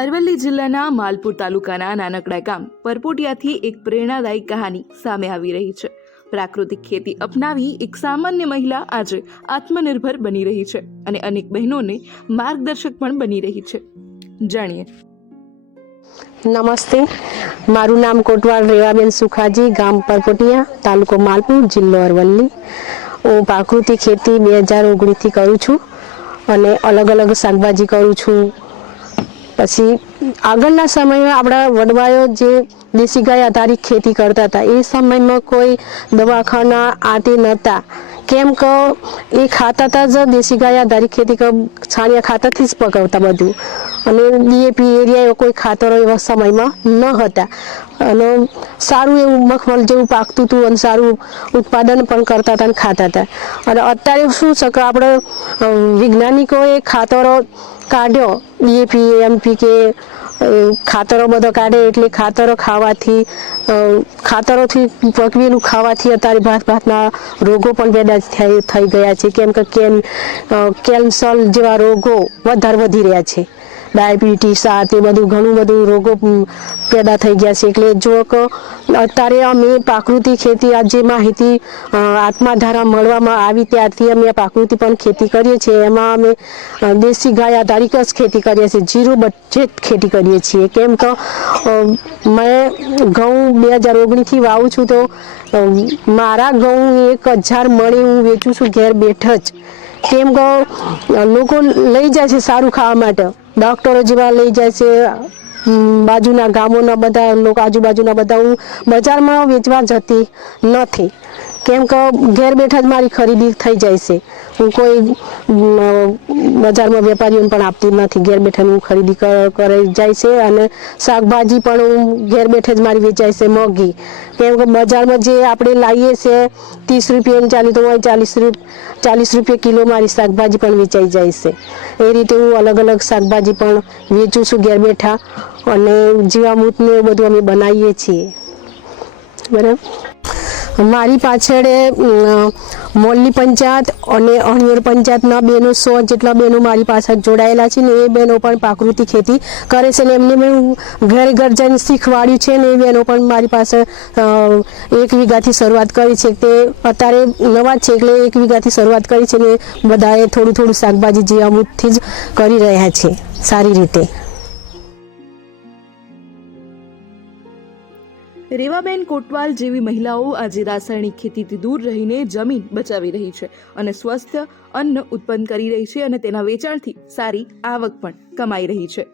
અરવલ્લી જિલ્લાના માલપુર તાલુકાના નાનકડા ગામ પરપોટિયાથી એક પ્રેરણાદાયી કહાની સામે આવી રહી છે। પ્રાકૃતિક ખેતી અપનાવી એક સામાન્ય મહિલા આજે આત્મનિર્ભર બની રહી છે અને અનેક બહેનોને માર્ગદર્શક પણ બની રહી છે। જાણીએ। નમસ્તે, મારું નામ કોટવાલ રેવાબેન સુખાજી, ગામ પરપોટિયા, તાલુકો માલપુર, જિલ્લો અરવલ્લી। હું પ્રાકૃતિક ખેતી 2019થી કરું છું અને અલગ અલગ શાકભાજી કરું છું। પછી આગળના સમયમાં આપણા વડવાઓ જે દેશી ગાય આધારિત ખેતી કરતા હતા, એ સમયમાં કોઈ દવાખાના આતે નહોતા, કેમ કે એ ખાતા હતા જ દેશી ગાય આધારિત ખેતી છાણિયા ખાતરથી જ પકવતા બધું, અને ડીએપી એરિયા કોઈ ખાતરો એવા સમયમાં ન હતા અને સારું એવું મગફળી જેવું પાકતું હતું અને સારું ઉત્પાદન પણ કરતા હતા અને ખાતા હતા। અને અત્યારે શું છે કે આપણે વૈજ્ઞાનિકોએ ખાતરો કાઢ્યો, ડીએપી એમપીકે ખાતરો બધો કાઢે, એટલે ખાતરો ખાવાથી ખાતરોથી પકવેલું ખાવાથી અત્યારે ભાતના રોગો પણ પેદા થઈ ગયા છે, કેમ કે કેન્સર જેવા રોગો વધારે વધી રહ્યા છે, ડાયાબિટીસ આ તે બધું ઘણું બધું રોગો પેદા થઈ ગયા છે। એટલે જો કે અત્યારે અમે પ્રાકૃતિક ખેતી આ જે માહિતી આત્માધારા મળવામાં આવી ત્યારથી અમે પ્રાકૃતિક પણ ખેતી કરીએ છીએ। એમાં અમે દેશી ગાય આધારિત જ ખેતી કરીએ છીએ, જીરો બજેટ ખેતી કરીએ છીએ, કેમ કે મેં ઘઉં 2019થી વાવું છું, તો મારા ઘઉં 1000 મણે હું વેચું છું ઘેર બેઠ જ, કેમ કે લોકો લઈ જાય છે સારું ખાવા માટે, ડૉક્ટરો જેવા લઈ જાય છે, બાજુના ગામોના બધા લોકો, આજુબાજુના બધા। હું બજારમાં વેચવા જતી નથી, કેમ કે ઘેર બેઠા જ મારી ખરીદી થઈ જાય છે। હું કોઈ બજારમાં વેપારીઓને પણ આપતી નથી, ઘેર બેઠા હું ખરીદી કરી જાય છે। અને શાકભાજી પણ હું ઘેર બેઠે જ મારી વેચાય છે મોંઘી, કેમ કે બજારમાં જે આપણે લાવીએ છીએ 30 રૂપિયાની ચાલી, તો 40 રૂપિયા કિલો મારી શાકભાજી પણ વેચાઈ જાય છે। એ રીતે હું અલગ અલગ શાકભાજી પણ વેચું છું ઘેર બેઠા, અને જીવામૃતને એવું બધું અમે બનાવીએ છીએ, બરાબર। મારી પાછળ મોલની પંચાયત અને અણિયોર પંચાયતના બહેનો 100 જેટલા બહેનો મારી પાછળ જોડાયેલા છે ને એ બહેનો પણ પ્રાકૃતિક ખેતી કરે છે ને એમને મેં ઘરે ઘર જઈને શીખવાડ્યું છે ને એ બહેનો પણ મારી પાસે 1 વીઘાથી શરૂઆત કરી છે। તે અત્યારે નવા જ છે એટલે 1 વીઘાથી શરૂઆત કરી છે ને બધાએ થોડું થોડું શાકભાજી જીવામૃતથી જ કરી રહ્યા છે સારી રીતે। રેવાબેન કોટવાલ જેવી મહિલાઓ આજે રાસાયણિક ખેતીથી દૂર રહીને જમીન બચાવી રહી છે અને સ્વસ્થ અન્ન ઉત્પન્ન કરી રહી છે અને તેના વેચાણથી સારી આવક પણ કમાઈ રહી છે।